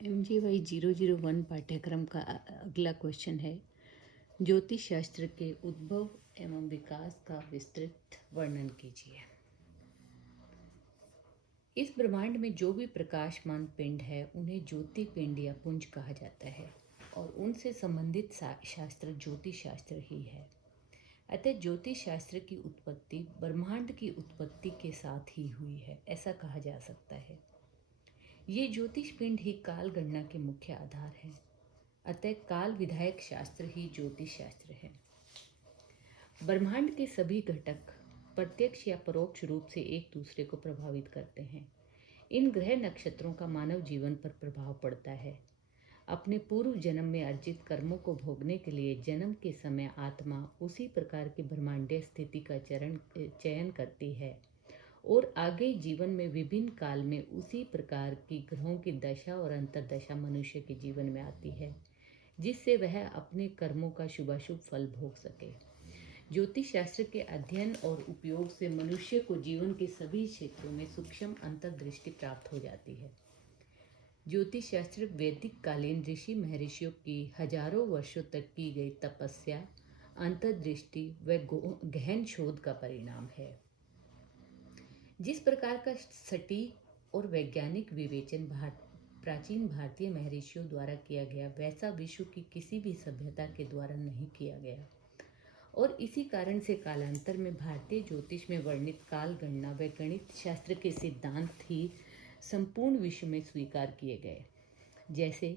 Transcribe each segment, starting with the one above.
MGY 001 पाठ्यक्रम का अगला क्वेश्चन है। ज्योतिष शास्त्र के उद्भव एवं विकास का विस्तृत वर्णन कीजिए। इस ब्रह्मांड में जो भी प्रकाशमान पिंड है उन्हें ज्योति पिंड या पुंज कहा जाता है और उनसे संबंधित शास्त्र ज्योतिष शास्त्र ही है। अतः ज्योतिष शास्त्र की उत्पत्ति ब्रह्मांड की उत्पत्ति के साथ ही हुई है, ऐसा कहा जा सकता है। ये ज्योतिष पिंड ही काल गणना के मुख्य आधार है। अतः काल विधायक शास्त्र ही ज्योतिष शास्त्र है। ब्रह्मांड के सभी घटक प्रत्यक्ष या परोक्ष रूप से एक दूसरे को प्रभावित करते हैं। इन ग्रह नक्षत्रों का मानव जीवन पर प्रभाव पड़ता है। अपने पूर्व जन्म में अर्जित कर्मों को भोगने के लिए जन्म के समय आत्मा उसी प्रकार की ब्रह्मांडीय स्थिति का चयन करती है और आगे जीवन में विभिन्न काल में उसी प्रकार की ग्रहों की दशा और अंतर्दशा मनुष्य के जीवन में आती है, जिससे वह अपने कर्मों का शुभाशुभ फल भोग सके। ज्योतिष शास्त्र के अध्ययन और उपयोग से मनुष्य को जीवन के सभी क्षेत्रों में सूक्ष्म अंतर्दृष्टि प्राप्त हो जाती है। ज्योतिष शास्त्र वैदिक कालीन ऋषि महर्षियों की हजारों वर्षों तक की गई तपस्या, अंतर्दृष्टि व गहन शोध का परिणाम है। जिस प्रकार का सटीक और वैज्ञानिक विवेचन प्राचीन भारतीय महर्षियों द्वारा किया गया, वैसा विश्व की किसी भी सभ्यता के द्वारा नहीं किया गया और इसी कारण से कालांतर में भारतीय ज्योतिष में वर्णित काल गणना व गणित शास्त्र के सिद्धांत ही संपूर्ण विश्व में स्वीकार किए गए। जैसे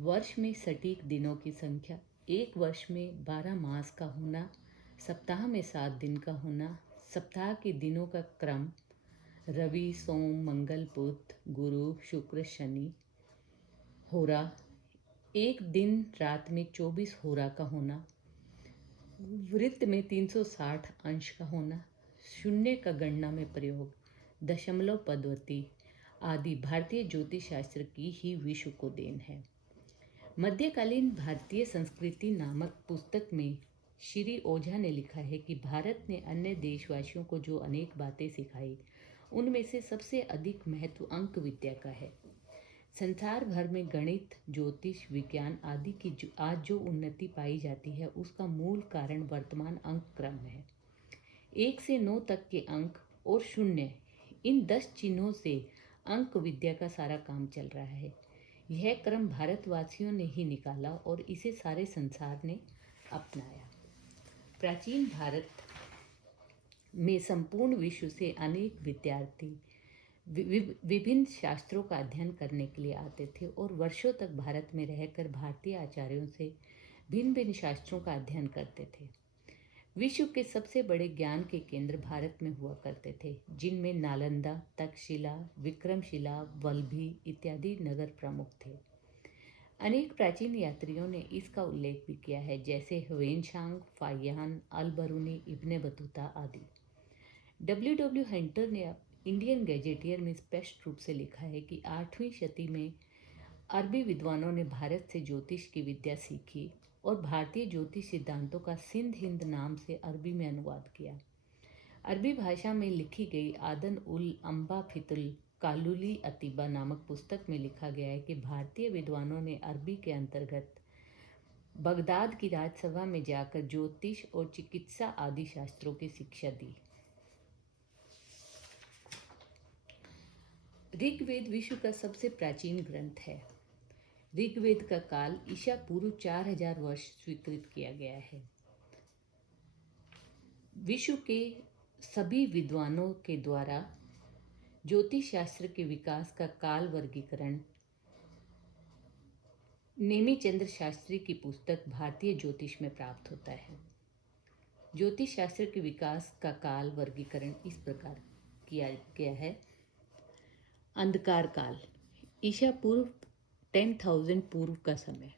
वर्ष में सटीक दिनों की संख्या, एक वर्ष में 12 मास का होना, सप्ताह में 7 दिन का होना, सप्ताह के दिनों का क्रम, रवि सोम मंगल बुध गुरु शुक्र शनि, होरा, एक दिन रात में 24 होरा का होना, वृत्त में 360 अंश का होना, शून्य का गणना में प्रयोग, दशमलव पद्धति आदि भारतीय ज्योतिष शास्त्र की ही विश्व को देन है। मध्यकालीन भारतीय संस्कृति नामक पुस्तक में श्री ओझा ने लिखा है कि भारत ने अन्य देशवासियों को जो अनेक बातें सिखाई, उनमें से सबसे अधिक महत्व अंक विद्या का है। संसार भर में गणित, ज्योतिष, विज्ञान आदि की आज जो उन्नति पाई जाती है, उसका मूल कारण वर्तमान अंक क्रम है। 1 से 9 तक के अंक और शून्य, इन 10 चिन्हों से अंक विद्या का सारा काम चल रहा है। यह क्रम भारतवासियों ने ही निकाला और इसे सारे संसार ने अपनाया। प्राचीन भारत में संपूर्ण विश्व से अनेक विद्यार्थी विभिन्न शास्त्रों का अध्ययन करने के लिए आते थे और वर्षों तक भारत में रहकर भारतीय आचार्यों से भिन्न भिन्न शास्त्रों का अध्ययन करते थे। विश्व के सबसे बड़े ज्ञान के केंद्र भारत में हुआ करते थे, जिनमें नालंदा, तक्षशिला, विक्रमशिला, वल्लभी इत्यादि नगर प्रमुख थे। अनेक प्राचीन यात्रियों ने इसका उल्लेख भी किया है, जैसे ह्वेनसांग, फाहियान, अल बरूनी, इब्ने बतूता आदि। W. हंटर ने इंडियन गैजेटियर में स्पष्ट रूप से लिखा है कि 8वीं शती में अरबी विद्वानों ने भारत से ज्योतिष की विद्या सीखी और भारतीय ज्योतिष सिद्धांतों का सिंध हिंद नाम से अरबी में अनुवाद किया। अरबी भाषा में लिखी गई आदन उल अम्बा फितुल कालुली अतीबा नामक पुस्तक में लिखा गया है कि भारतीय विद्वानों ने अरबी के अंतर्गत बगदाद की राजसभा में जाकर ज्योतिष और चिकित्सा आदि शास्त्रों की शिक्षा दी। ऋग्वेद विश्व का सबसे प्राचीन ग्रंथ है। ऋग्वेद का काल ईसा पूर्व 4000 वर्ष स्वीकृत किया गया है। विश्व के सभी विद्वानों के द्वारा ज्योतिष शास्त्र के विकास का काल वर्गीकरण नेमिचंद्र शास्त्री की पुस्तक भारतीय ज्योतिष में प्राप्त होता है। ज्योतिष शास्त्र के विकास का काल वर्गीकरण इस प्रकार किया गया है। अंधकार काल, ईसा पूर्व 10,000 पूर्व का समय।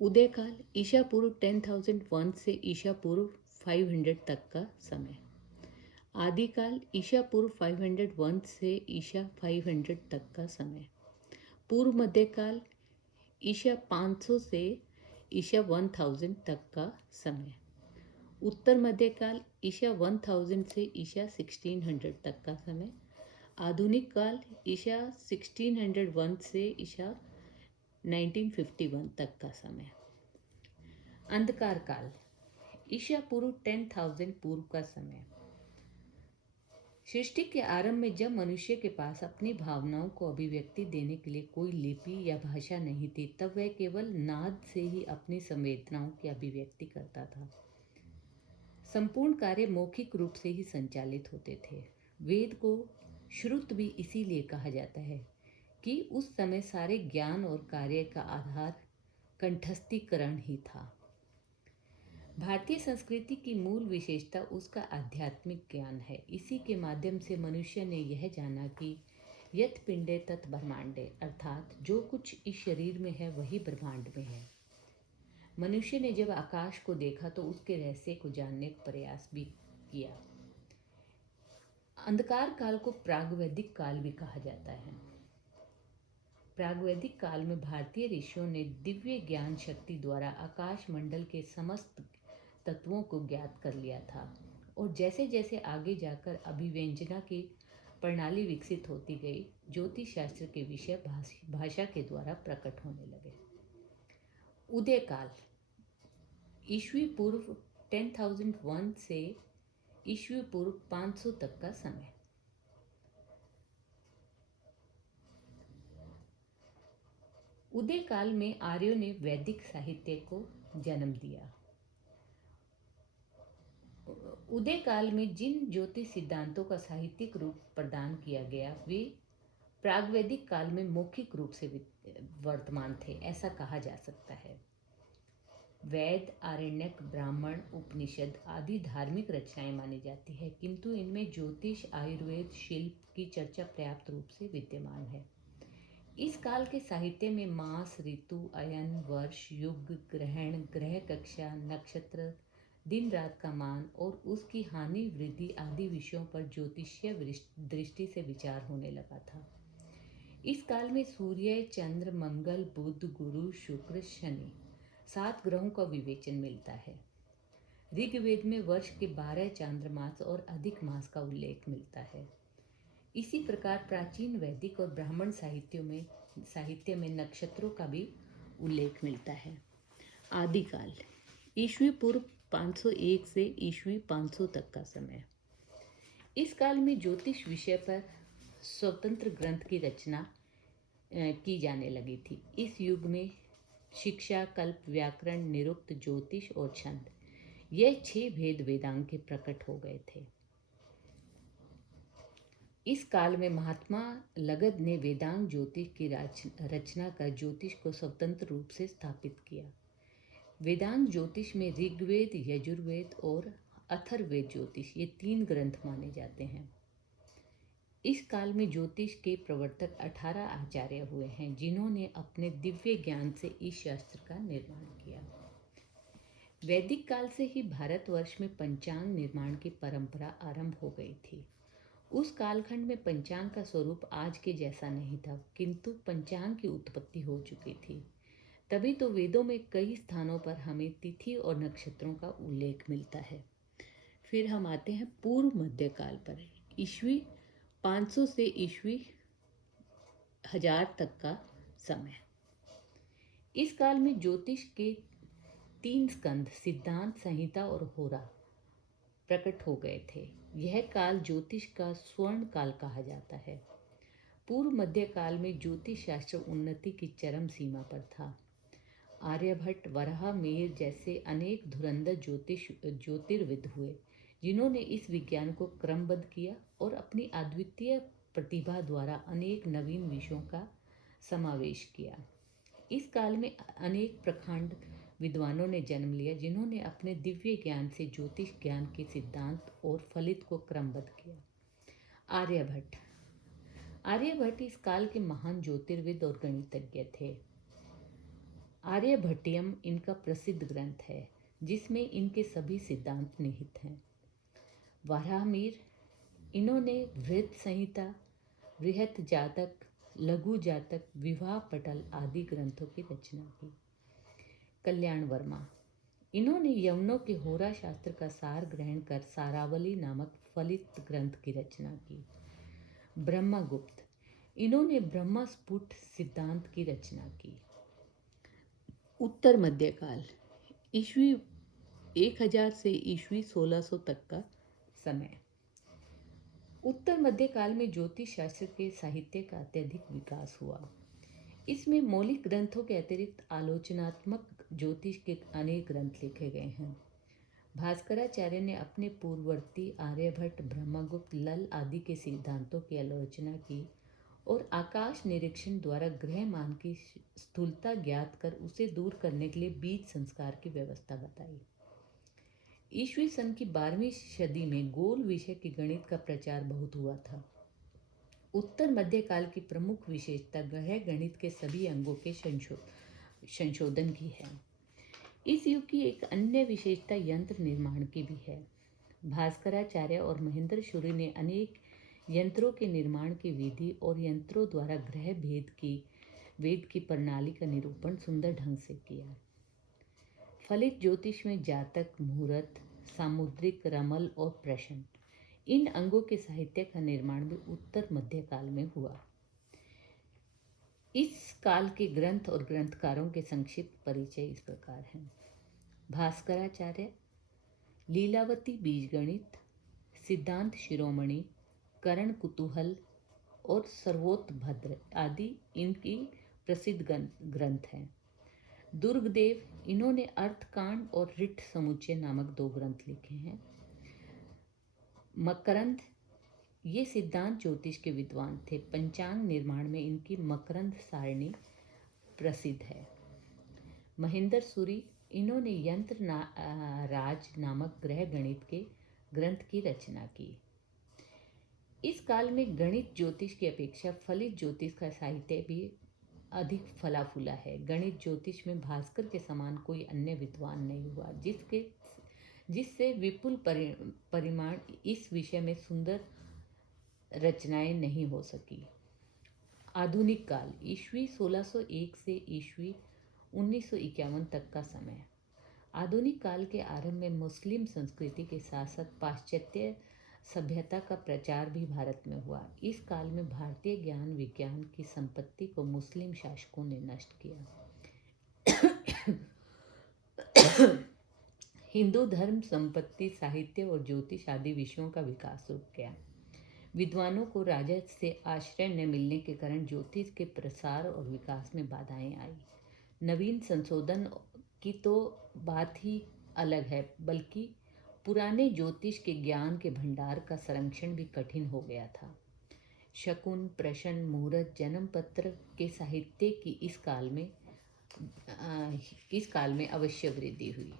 उदय काल, ईसा पूर्व 10,001 से ईसा पूर्व 500 तक का समय। आदिकाल, ईसा पूर्व 501 से ईसा 500 तक का समय। पूर्व मध्यकाल, ईसा 500 से ईसा 1000 तक का समय। उत्तर मध्यकाल, ईसा 1000 से ईसा 1600 तक का समय। आधुनिक काल ईसा 1601 से ईसा 1951 तक का समय। अंधकार काल ईसा पूर्व 10,000 पूर्व का समय। सृष्टि के आरंभ में जब मनुष्य के पास अपनी भावनाओं को अभिव्यक्ति देने के लिए कोई लिपि या भाषा नहीं थी, तब वह केवल नाद से ही अपनी संवेदनाओं की अभिव्यक्ति करता था। संपूर्ण कार्य मौखिक रूप से ही संचालित होते थे। वेद को श्रुत भी इसीलिए कहा जाता है कि उस समय सारे ज्ञान और कार्य का आधार कंठस्थीकरण ही था। भारतीय संस्कृति की मूल विशेषता उसका आध्यात्मिक ज्ञान है। इसी के माध्यम से मनुष्य ने यह जाना कि यत् पिंडे तत् ब्रह्मांडे, अर्थात जो कुछ इस शरीर में है वही ब्रह्मांड में है। मनुष्य ने जब आकाश को देखा तो उसके रहस्य को जानने का प्रयास भी किया। अंधकार काल को प्रागवैदिक काल भी कहा जाता है। प्रागवैदिक काल में भारतीय ऋषियों ने दिव्य ज्ञान शक्ति द्वारा आकाश मंडल के समस्त तत्वों को ज्ञात कर लिया था, और जैसे जैसे आगे जाकर अभिव्यंजना की प्रणाली विकसित होती गई, ज्योतिष शास्त्र के विषय भाषा के द्वारा प्रकट होने लगे। उदय काल ईस्वी पूर्व 10,001 से ईस्वी पूर्व 500 तक का समय। उदय काल में आर्यों ने वैदिक साहित्य को जन्म दिया। उदय काल में जिन ज्योतिष सिद्धांतों का साहित्यिक रूप प्रदान किया गया, वे प्रागवैदिक काल में मौखिक रूप से वर्तमान थे, ऐसा कहा जा सकता है। वेद, आरण्यक, ब्राह्मण, उपनिषद आदि धार्मिक रचनाएं मानी जाती है, किंतु इनमें ज्योतिष, आयुर्वेद, शिल्प की चर्चा पर्याप्त रूप से विद्यमान है। इस काल के साहित्य में मास, ऋतु, अयन, वर्ष, युग, ग्रहण, ग्रह कक्षा, नक्षत्र, दिन रात का मान और उसकी हानि वृद्धि आदि विषयों पर ज्योतिषीय दृष्टि से विचार होने लगा था। इस काल में सूर्य, चंद्र, मंगल, बुध, गुरु, शुक्र, शनि 7 ग्रहों का विवेचन मिलता है। ऋग्वेद में वर्ष के 12 चांद्रमास और अधिक मास का उल्लेख मिलता है। इसी प्रकार प्राचीन वैदिक और ब्राह्मण साहित्य में नक्षत्रों का भी उल्लेख मिलता है। आदिकाल ईस्वी पूर्व 501 से ईस्वी 500 तक का समय। इस काल में ज्योतिष विषय पर स्वतंत्र ग्रंथ की रचना की जाने लगी थी। इस युग में शिक्षा, कल्प, व्याकरण, निरुक्त, ज्योतिष और छंद, यह 6 भेद वेदांग के प्रकट हो गए थे। इस काल में महात्मा लगद ने वेदांग ज्योतिष की रचना कर ज्योतिष को स्वतंत्र रूप से स्थापित किया। वेदांग ज्योतिष में ऋग्वेद, यजुर्वेद और अथर्ववेद ज्योतिष, ये 3 ग्रंथ माने जाते हैं। इस काल में ज्योतिष के प्रवर्तक 18 आचार्य हुए हैं, जिन्होंने अपने दिव्य ज्ञान से इस शास्त्र का निर्माण किया। वैदिक काल से ही भारतवर्ष में पंचांग निर्माण की परंपरा आरंभ हो गई थी। उस कालखंड में पंचांग का स्वरूप आज के जैसा नहीं था, किंतु पंचांग की उत्पत्ति हो चुकी थी। तभी तो वेदों में कई स्थानों पर हमें तिथि और नक्षत्रों का उल्लेख मिलता है। फिर हम आते हैं पूर्व मध्यकाल पर, ईस्वी 500 से ईस्वी 1000 तक का समय। इस काल में ज्योतिष के 3 स्कंध, सिद्धांत, संहिता और होरा प्रकट हो गए थे। यह काल ज्योतिष का स्वर्ण काल कहा जाता है। पूर्व मध्य काल में ज्योतिष शास्त्र उन्नति की चरम सीमा पर था। आर्यभट्ट, वराह मिहिर जैसे अनेक धुरंधर ज्योतिर्विद हुए, जिन्होंने इस विज्ञान को क्रमबद्ध किया और अपनी अद्वितीय प्रतिभा द्वारा अनेक नवीन विषयों का समावेश किया। इस काल में अनेक प्रखंड विद्वानों ने जन्म लिया, जिन्होंने अपने दिव्य ज्ञान से ज्योतिष ज्ञान के सिद्धांत और फलित को क्रमबद्ध किया। आर्यभट्ट इस काल के महान ज्योतिर्विद और गणितज्ञ थे। आर्यभट्टियम इनका प्रसिद्ध ग्रंथ है, जिसमें इनके सभी सिद्धांत निहित हैं। वराहमिहिर, इन्होंने वृहत संहिता, बृहत जातक, लघु जातक, विवाह पटल आदि ग्रंथों की रचना की। कल्याण वर्मा, इन्होंने यवनों के होरा शास्त्र का सार ग्रहण कर सारावली नामक फलित ग्रंथ की रचना की। ब्रह्मगुप्त, इन्होंने ब्रह्मा स्फुट सिद्धांत की रचना की। उत्तर मध्यकाल, ईस्वी 1000 से ईस्वी 1600 तक का समय। उत्तर मध्यकाल में ज्योतिष शास्त्र के साहित्य का अत्यधिक विकास हुआ। इसमें मौलिक ग्रंथों के अतिरिक्त आलोचनात्मक ज्योतिष के अनेक ग्रंथ लिखे गए हैं। भास्कराचार्य ने अपने पूर्ववर्ती आर्यभट्ट, ब्रह्मगुप्त, लल आदि के सिद्धांतों की आलोचना की और आकाश निरीक्षण द्वारा ग्रहमान की स्थूलता ज्ञात कर उसे दूर करने के लिए बीज संस्कार की व्यवस्था बताई। ईस्वी सन की 12वीं सदी में गोल विषय के गणित का प्रचार बहुत हुआ था। उत्तर मध्यकाल की प्रमुख विशेषता ग्रह गणित के सभी अंगों के संशोधन की है। इस युग की एक अन्य विशेषता यंत्र निर्माण की भी है। भास्कराचार्य और महेंद्र सूरि ने अनेक यंत्रों के निर्माण की विधि और यंत्रों द्वारा ग्रह वेद की प्रणाली का निरूपण सुंदर ढंग से किया। फलित ज्योतिष में जातक, मुहूर्त, सामुद्रिक, रमल और प्रश्न, इन अंगों के साहित्य का निर्माण भी उत्तर मध्यकाल में हुआ। इस काल के ग्रंथ और ग्रंथकारों के संक्षिप्त परिचय इस प्रकार हैं। भास्कराचार्य, लीलावती बीजगणित, सिद्धांत शिरोमणि, करण कुतूहल और सर्वोतभद्र आदि इनकी प्रसिद्ध ग्रंथ हैं। दुर्गदेव, इन्होंने अर्थकांड और ऋट समुच्चय नामक 2 ग्रंथ लिखे हैं। मकरंद, ये सिद्धांत ज्योतिष के विद्वान थे। पंचांग निर्माण में इनकी मकरंद सारणी प्रसिद्ध है। महेंद्र सूरि, इन्होंने यंत्र राज नामक ग्रह गणित के ग्रंथ की रचना की। इस काल में गणित ज्योतिष की अपेक्षा फलित ज्योतिष का साहित्य भी अधिक फला फूला है। गणित ज्योतिष में भास्कर के समान कोई अन्य विद्वान नहीं हुआ जिससे विपुल परिमाण इस विषय में सुंदर रचनाएं नहीं हो सकी। आधुनिक काल, ईस्वी 1601 से ईस्वी 1951 तक का समय। आधुनिक काल के आरंभ में मुस्लिम संस्कृति के साथ साथ पाश्चात्य सभ्यता का प्रचार भी भारत में हुआ। इस काल में भारतीय ज्ञान विज्ञान की संपत्ति को मुस्लिम शासकों ने नष्ट किया। हिंदू धर्म, संपत्ति, साहित्य और ज्योतिष आदि विषयों का विकास रुक गया। विद्वानों को राजा से आश्रय न मिलने के कारण ज्योतिष के प्रसार और विकास में बाधाएं आई। नवीन संशोधन की तो बात ही अलग है, बल्कि पुराने ज्योतिष के ज्ञान के भंडार का संरक्षण भी कठिन हो गया था। शकुन, प्रश्न, मुहूर्त, जन्म पत्र के साहित्य की इस काल में अवश्य वृद्धि हुई।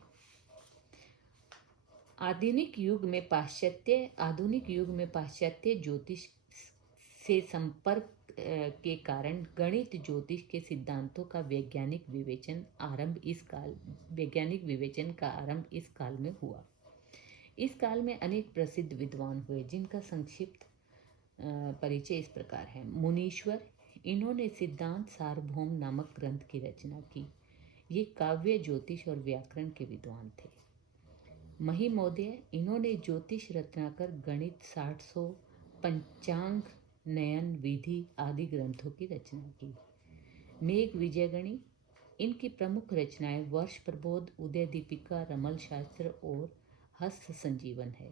आधुनिक युग में पाश्चात्य ज्योतिष से संपर्क के कारण गणित ज्योतिष के सिद्धांतों का वैज्ञानिक विवेचन का आरंभ इस काल में हुआ। इस काल में अनेक प्रसिद्ध विद्वान हुए जिनका संक्षिप्त परिचय इस प्रकार है। मुनीश्वर, इन्होंने सिद्धांत सार्वभौम नामक ग्रंथ की रचना की। ये काव्य, ज्योतिष और व्याकरण के विद्वान थे। महिमोदय, इन्होंने ज्योतिष रत्नाकर, गणित, 600, पंचांग, नयन, विधि आदि ग्रंथों की रचना की। मेघ विजयगणी, इनकी प्रमुख रचनाएं वर्ष प्रबोध, उदय दीपिका, रमल शास्त्र और हस्त संजीवन है।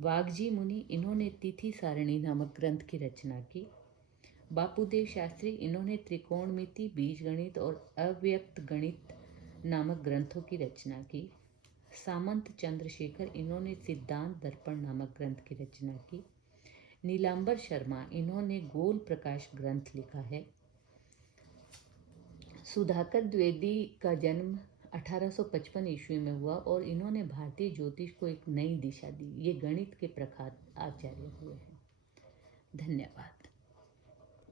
वागजी मुनि, इन्होंने तिथि सारणी नामक ग्रंथ की रचना की। बापुदेव शास्त्री, इन्होंने त्रिकोणमिति, बीजगणित और अव्यक्त गणित नामक ग्रंथों की रचना की। सामंत चंद्रशेखर, इन्होंने सिद्धांत दर्पण नामक ग्रंथ की रचना की। नीलांबर शर्मा, इन्होंने गोल प्रकाश ग्रंथ लिखा है। सुधाकर द्विवेदी का जन्म 1855 ईस्वी में हुआ और इन्होंने भारतीय ज्योतिष को एक नई दिशा दी। ये गणित के प्रख्यात आचार्य हुए हैं। धन्यवाद।